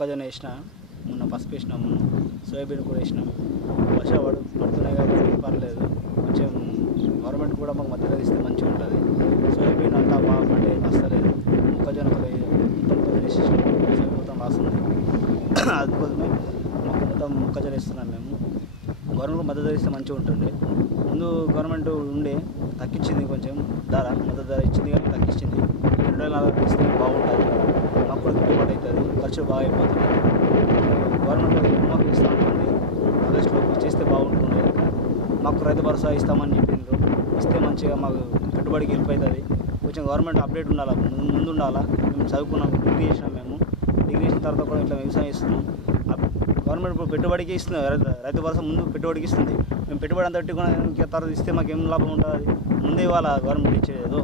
మొక్కజొన్న వేసిన, మొన్న పసుపు వేసినాం, మొన్న సోయాబీన్ కూడా వేసినాం. వర్షాలు పడుతున్నాయి కాబట్టి పర్లేదు. కొంచెం గవర్నమెంట్ కూడా మాకు మద్దతు ఇస్తే మంచిగా ఉంటుంది. సోయాబీన్ అంతా బాగా పండే వస్తలేదు. మొక్కజొన్న మొత్తం వేసేసినాం, సోయాబీన్ మొత్తం వస్తుంది. అందుకోసమే మాకు మొత్తం మొక్కజొన్న వేస్తున్నాం మేము. గవర్నమెంట్ మద్దతు ఇస్తే మంచిగా ఉంటుంది. ముందు గవర్నమెంట్ ఉండే తగ్గించింది, కొంచెం ధర మద్దతు ధర ఇచ్చింది కానీ తగ్గించింది. 2040 ఇస్తే బాగుంటుంది, మాకు కూడా గిట్టుబాటు అవుతుంది, ఖర్చు బాగా అయిపోతుంది. గవర్నమెంట్ మాకు ఇస్తూ ఉంటుంది, ఆగస్టులో చేస్తే బాగుంటుంది. మాకు రైతు భరోసా ఇస్తామని చెప్పిండ్రు, ఇస్తే మంచిగా మాకు పెట్టుబడికి హెల్ప్ అవుతుంది. కొంచెం గవర్నమెంట్ అప్డేట్ ఉండాలి, ముందు ఉండాలా. మేము చదువుకున్నాం, డిగ్రీ చేసినాం. డిగ్రీ చేసిన తర్వాత కూడా ఇట్లా వ్యవసాయం చేస్తున్నాం. గవర్నమెంట్ ఇప్పుడు పెట్టుబడికి ఇస్తుంది, రైతు భరోసా ముందు పెట్టుబడికి ఇస్తుంది. మేము పెట్టుబడి అంతా పెట్టుకుని ఇంకా తర్వాత ఇస్తే మాకు ఏం లాభం ఉంటుంది? ముందే ఇవ్వాల గవర్నమెంట్ ఇచ్చేది.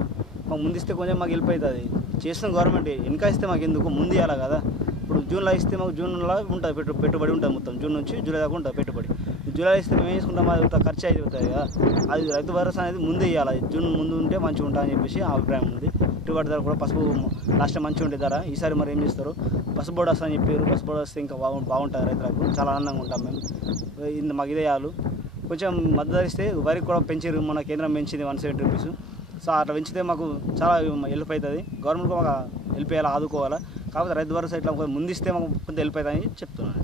మాకు ముందు ఇస్తే కొంచెం మాకు హెల్ప్ అవుతుంది. చేస్తున్న గవర్నమెంట్ వెనక ఇస్తే మాకు ఎందుకు, ముందు ఇవ్వాలి కదా. ఇప్పుడు జూన్లో ఇస్తే మాకు జూన్లో ఉంటుంది పెట్టుబడి ఉంటుంది, మొత్తం జూన్ నుంచి జూలై దాకా ఉంటుంది పెట్టుబడి. జూలై ఇస్తే మేము ఏం చేసుకుంటాం, అది ఖర్చు అయిపోతుంది కదా. అది రైతు భరోసా అనేది ముందే ఇవ్వాలి, జూన్ ముందు ఉంటే మంచిగా ఉంటుందని చెప్పేసి ఆ అభిప్రాయం ఉంది. పెట్టుబడి ధర కూడా పసుపు లాస్ట్ మంచిగా ఉండే ధర. ఈసారి మరి ఏం చేస్తారు, పసుపు బోర్డు వస్తుందని చెప్పారు. పసుపు బోర్డు వస్తే ఇంకా బాగుంటుంది రైతులకు, చాలా ఆనందంగా ఉంటాం మేము. మాకు ఇదే చాలు. కొంచెం మద్దతు ఇస్తే వరికి కూడా పెంచారు, మన కేంద్రం పెంచింది 170 రూపీస్. సో అట్లా పెంచితే మాకు చాలా హెల్ప్ అవుతుంది. గవర్నమెంట్ కూడా మాకు హెల్ప్ చేయాలి, ఆదుకోవాలి. కాకపోతే రైతు భరోసా ఇట్లా ముందు ఇస్తే మాకు కొంత హెల్ప్ అవుతుందని చెప్తున్నాను.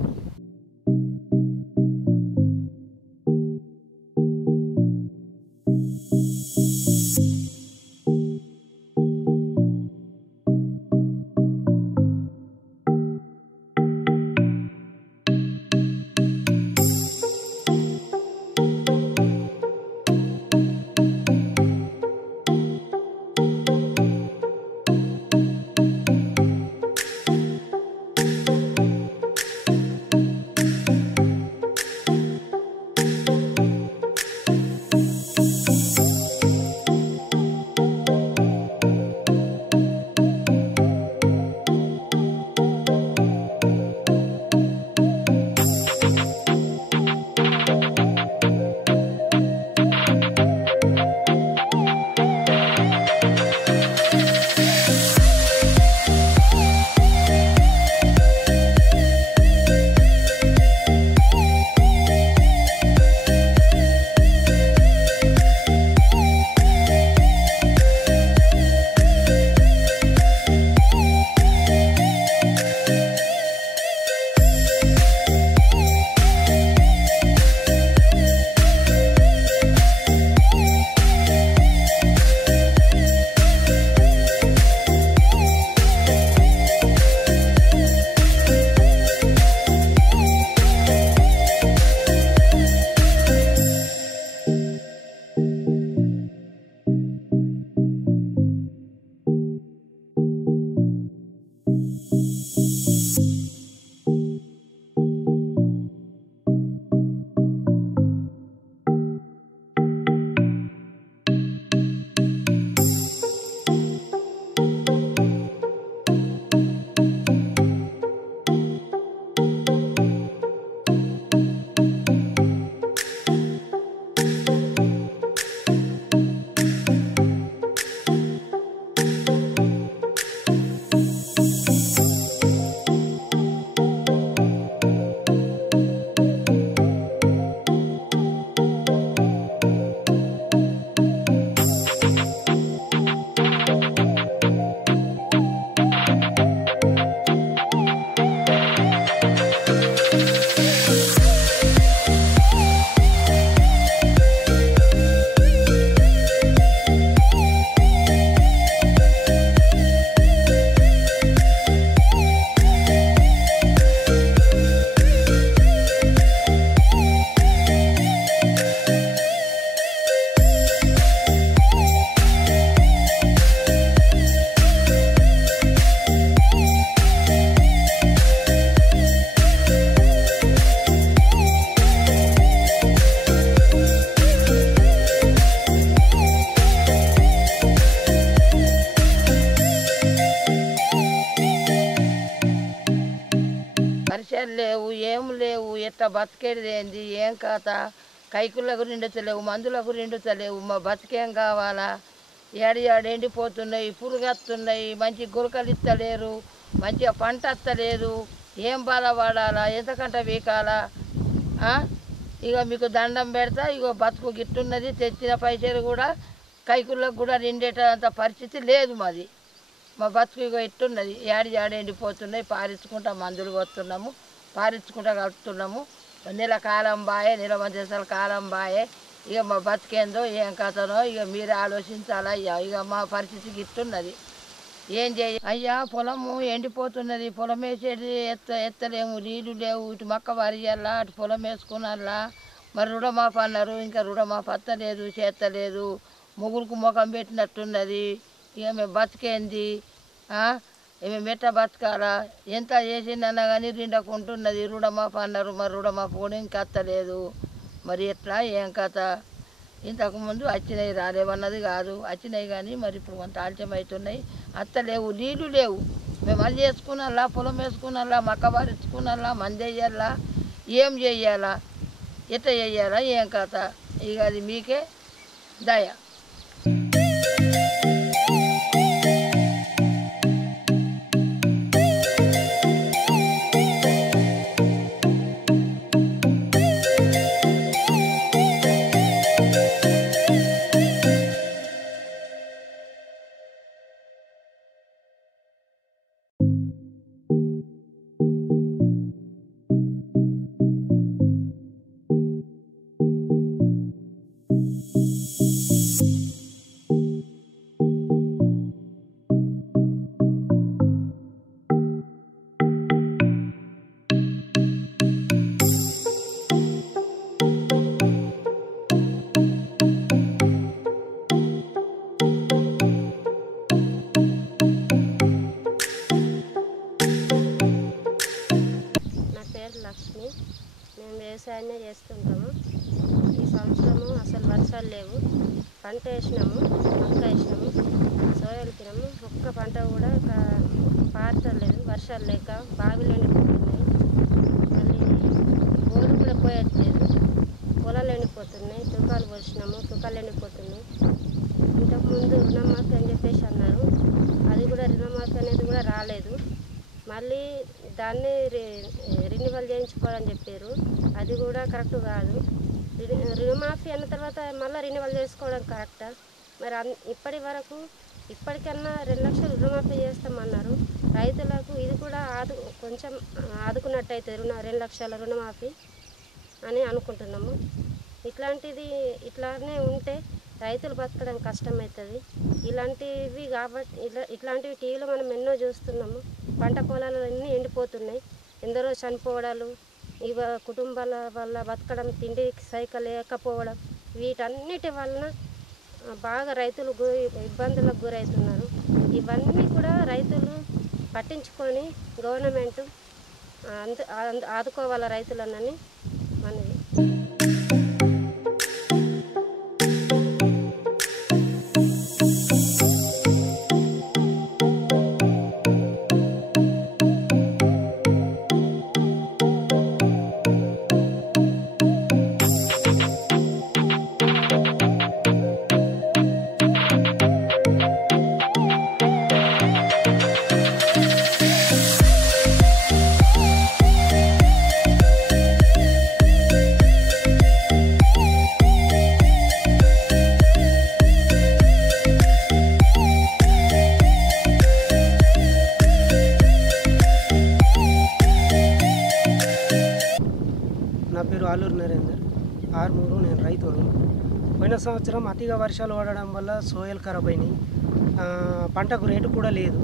పరిచయాలు లేవు, ఏం లేవు, ఎట్లా బతికేది ఏంది, ఏం కథ? కైకులకు నిండుతలేవు, మందులకు నిండుతలేవు, మా బతికేం కావాలా? ఏడు ఎండిపోతున్నాయి, పురుగు వస్తున్నాయి, మంచి గురకలు ఇస్తలేరు, మంచిగా పంట వస్తలేదు, ఏం బాధపడాలా, ఎంతకంట వీకాలా? ఇక మీకు దండం పెడతా, ఇగో బతుకు గిట్టున్నది. తెచ్చిన పైసలు కూడా కైకులకు కూడా నిండేటంత పరిస్థితి లేదు మాది. మా బతుకు ఇగో ఇట్టున్నది. ఏడు ఎండిపోతున్నాయి. పారించుకుంటా మందులు పోతున్నాము, పారించుకుంటా కలుపుతున్నాము. నెల కాలం బాయే, నెల మంచి కాలం బాయే. ఇక మా బతికేందో ఏం కథనో ఇక మీరే ఆలోచించాలా అయ్యా. ఇక మా పరిస్థితి గిట్టున్నది. ఏం చేయ అయ్యా, పొలము ఎండిపోతున్నది. పొలం వేసేది ఎత్తలేము, నీళ్ళు లేవు. ఇటు మక్క వరియాలా, అటు పొలం వేసుకున్నాలా. మరి రుణమాఫీ అన్నారు, ఇంకా రుణమాఫీ అత్తలేదు, చేస్తలేదు. ముగ్గురికి ముఖం పెట్టినట్టున్నది. ఇక మేము బతికేంది? మేము ఎట్లా బతకాలా? ఎంత చేసిందన్నా కానీ రిండకుంటున్నది. రుణమాఫీ అన్నారు, మరి రుణమాఫీ కూడా ఇంకా అత్తలేదు. మరి ఎట్లా ఏం కథ? ఇంతకుముందు వచ్చినాయి, రాలేవన్నది కాదు, వచ్చినాయి కానీ మరి ఇప్పుడు కొంత ఆలస్యం అవుతున్నాయి. అత్తలేవు, నీళ్ళు లేవు. మేము అది చేసుకున్నలా, పొలం వేసుకున్నలా, మక్క బారించుకున్నలా, మంది వేయాలా, ఏం చెయ్యాలా, ఎట్లా చెయ్యాలా, ఏం కథ? ఇక అది మీకే దయ. లక్ష్మి. మేము వ్యవసాయాన్ని చేస్తుంటాము. ఈ సంవత్సరము అసలు వర్షాలు లేవు. పంట వేసినాము, మక్క వేసినాము, సోయాలు తినము. ఒక్క పంట కూడా పారతలేదు వర్షాలు లేక. బావిలు ఎండిపోతున్నాయి, మళ్ళీ బోర్లు కూడా పోయట్లేదు. పొలాలు ఎండిపోతున్నాయి. తుకాలు పోసినాము, తుకాలు ఎండిపోతున్నాయి. ఇంతకుముందు రుణమాఫీ అని చెప్పేసి అన్నారు, అది కూడా రుణమాఫీ అనేది కూడా రాలేదు. మళ్ళీ దాన్ని రెన్యువల్ చేయించుకోవాలని చెప్పారు, అది కూడా కరెక్ట్ కాదు. రుణమాఫీ అన్న తర్వాత మళ్ళీ రెన్యువల్ చేసుకోవడం కరెక్టా? మరి ఇప్పటి వరకు ఇప్పటికన్నా 2 లక్షలు రుణమాఫీ చేస్తామన్నారు. రైతులకు ఇది కూడా కొంచెం ఆదుకున్నట్టయితే 2 లక్షల రుణమాఫీ అని అనుకుంటున్నాము. ఇట్లానే ఉంటే రైతులు బతకడం కష్టమవుతుంది. ఇలాంటివి కాబట్టి ఇట్లాంటివి టీవీలో మనం ఎన్నో చూస్తున్నాము. పంట పొలాలన్నీ ఎండిపోతున్నాయి. ఎందరో చనిపోవడాలు, కుటుంబాల వల్ల బతకడం, తిండి సైకిల్ లేకపోవడం, వీటన్నిటి వలన బాగా రైతులు ఇబ్బందులకు గురవుతున్నారు. ఇవన్నీ కూడా రైతులు పట్టించుకొని గవర్నమెంట్ ఆదుకోవాలి రైతులనని మనవి. నా పేరు ఆలూరు నరేందర్, ఆర్మూరు. నేను రైతును. పోయిన సంవత్సరం అతిగా వర్షాలు పడడం వల్ల సోయలు ఖరాబ్ అయినాయి. పంటకు రేటు కూడా లేదు.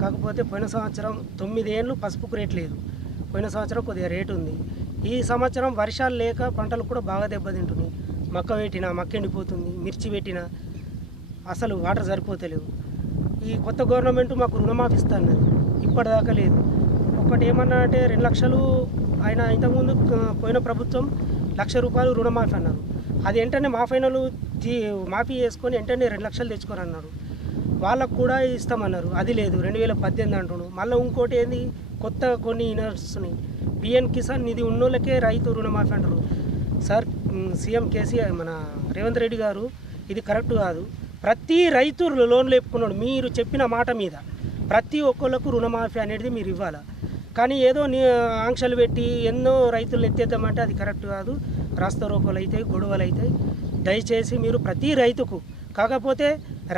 కాకపోతే పోయిన సంవత్సరం 9 ఏళ్ళు పసుపుకు రేటు లేదు. పోయిన సంవత్సరం కొద్దిగా రేటు ఉంది. ఈ సంవత్సరం వర్షాలు లేక పంటలు కూడా బాగా దెబ్బతింటున్నాయి. మక్క పెట్టినా మక్క ఎండిపోతుంది, మిర్చి పెట్టినా అసలు వాటర్ సరిపోతలేవు. ఈ కొత్త గవర్నమెంట్ మాకు రుణమాఫీ ఇస్తున్నది, ఇప్పటిదాకా లేదు. ఒకటి ఏమన్నా అంటే 2 లక్షలు ఆయన ఇంతకుముందు పోయిన ప్రభుత్వం ₹1,00,000 రుణమాఫీ అన్నారు. అది వెంటనే మాఫీ చేసుకొని వెంటనే 2 లక్షలు తెచ్చుకోరన్నారు. వాళ్ళకు కూడా ఇస్తామన్నారు, అది లేదు. 2018 అంటున్నాడు. మళ్ళీ ఇంకోటి ఏంది, కొత్త కొన్ని నడుస్తున్నాయి. పిఎం కిసాన్ నిధి ఉన్నోళ్ళకే రైతు రుణమాఫీ అంటారు. సార్, సీఎం కేసీఆర్ మన రేవంత్ రెడ్డి గారు ఇది కరెక్ట్ కాదు. ప్రతి రైతు లోన్లు లేపుకున్నాడు. మీరు చెప్పిన మాట మీద ప్రతి ఒక్కళ్ళకు రుణమాఫీ అనేది మీరు ఇవ్వాలి. కానీ ఏదో ఆంక్షలు పెట్టి ఎన్నో రైతులు ఎత్తేద్దామంటే అది కరెక్ట్ కాదు. రాస్తా రోకోలు అవుతాయి, గొడవలు అవుతాయి. దయచేసి మీరు ప్రతి రైతుకు, కాకపోతే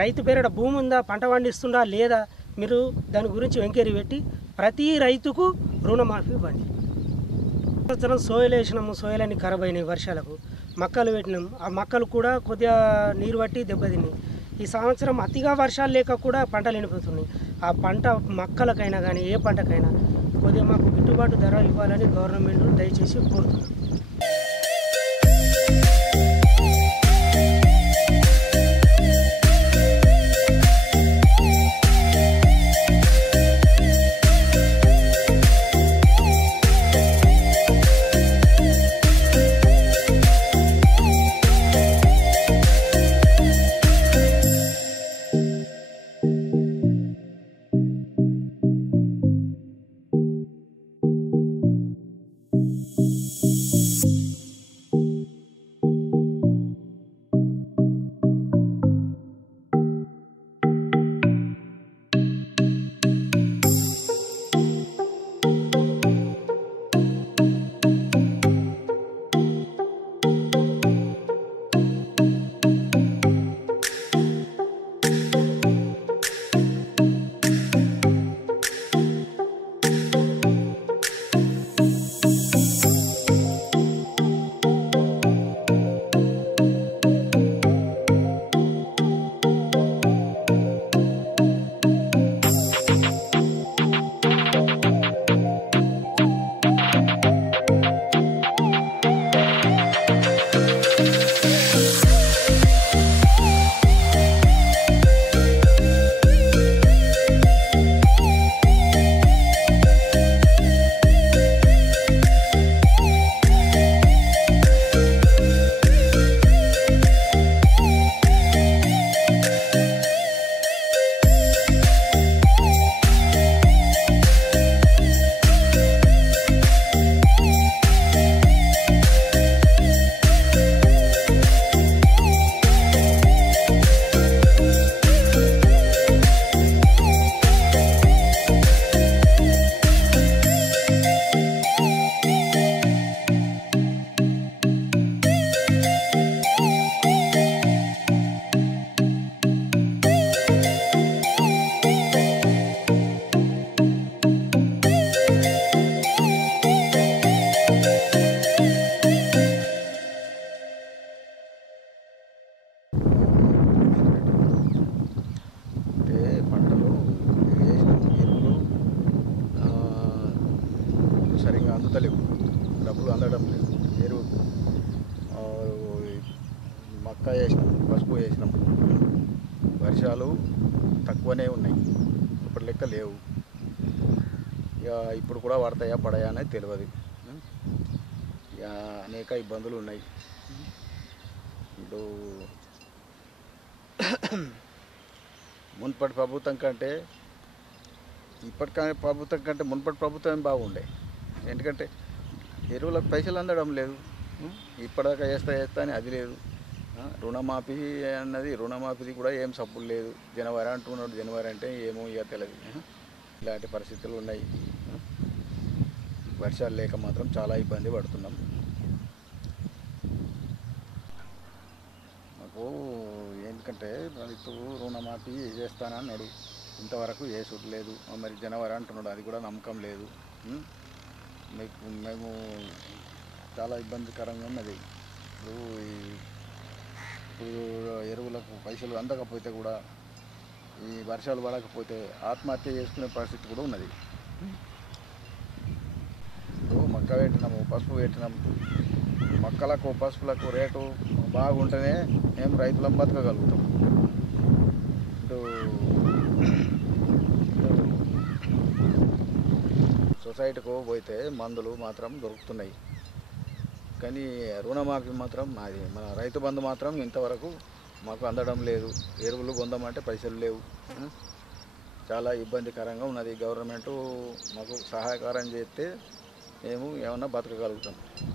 రైతు పేరిట భూమి ఉందా, పంట పండిస్తుందా లేదా, మీరు దాని గురించి ఎంక్వైరీ పెట్టి ప్రతి రైతుకు రుణమాఫీ ఇవ్వండి. సంవత్సరం సోయలు వేసినాము, సోయలన్నీ ఖరాబ్ అయినాయి వర్షాలకు. మక్కలు పెట్టినాం, ఆ మక్కలు కూడా కొద్దిగా నీరు పట్టి దెబ్బతిన్నాయి. ఈ సంవత్సరం అతిగా వర్షాలు లేక కూడా పంటలు ఎండిపోతున్నాయి. ఆ పంట మక్కలకైనా కానీ ఏ పంటకైనా కొద్దిగా మాకు గిట్టుబాటు ధర ఇవ్వాలని గవర్నమెంట్ దయచేసి కోరుతున్నాం. సరిగ్గా అందుతలేవు, డబ్బులు అందడం లేదు. ఎరువు మక్క వేసినాం, పసుపు వేసినాం, వర్షాలు తక్కువనే ఉన్నాయి, ఇప్పటి లెక్క లేవు. ఇక ఇప్పుడు కూడా పడతాయా పడాయా అనేది తెలియదు. ఇక అనేక ఇబ్బందులు ఉన్నాయి. ఇప్పుడు మున్పటి ప్రభుత్వం కంటే ఇప్పటికనే ప్రభుత్వం కంటే మున్పటి ప్రభుత్వం బాగుండే. ఎందుకంటే ఎరువులకు పైసలు అందడం లేదు. ఇప్పటిదాకా వేస్తా అని అది లేదు. రుణమాఫీ అన్నది, రుణమాఫీది కూడా ఏం సబ్బులు లేదు. జనవరి అంటున్నాడు, జనవరి అంటే ఏమో ఇక తెలియదు. ఇలాంటి పరిస్థితులు ఉన్నాయి. వర్షాలు లేక మాత్రం చాలా ఇబ్బంది పడుతున్నాం. మాకు ఎందుకంటే రైతు రుణమాఫీ చేస్తానన్నాడు, ఇంతవరకు చేసుడు లేదు. మరి జనవరి అంటున్నాడు, అది కూడా నమ్మకం లేదు. మేము చాలా ఇబ్బందికరంగా ఉన్నది. ఇప్పుడు ఎరువులకు పైసలు అందకపోతే కూడా, ఈ వర్షాలు పడకపోతే ఆత్మహత్య చేసుకునే పరిస్థితి కూడా ఉన్నది. ఇప్పుడు మక్క పెట్టినాము, పసుపు పెట్టినాము. మక్కలకు పసుపులకు రేటు బాగుంటేనే మేము రైతులం బతకగలుగుతాం. సొసైటీకు పోతే మందులు మాత్రం దొరుకుతున్నాయి, కానీ రుణమాఫీ మాత్రం అది మన రైతు బంధు మాత్రం ఇంతవరకు మాకు అందడం లేదు. ఎరువులు పొందమంటే పైసలు లేవు. చాలా ఇబ్బందికరంగా ఉన్నది. గవర్నమెంటు మాకు సహాయకారం చేస్తే మేము ఏమన్నా బతకగలుగుతాం.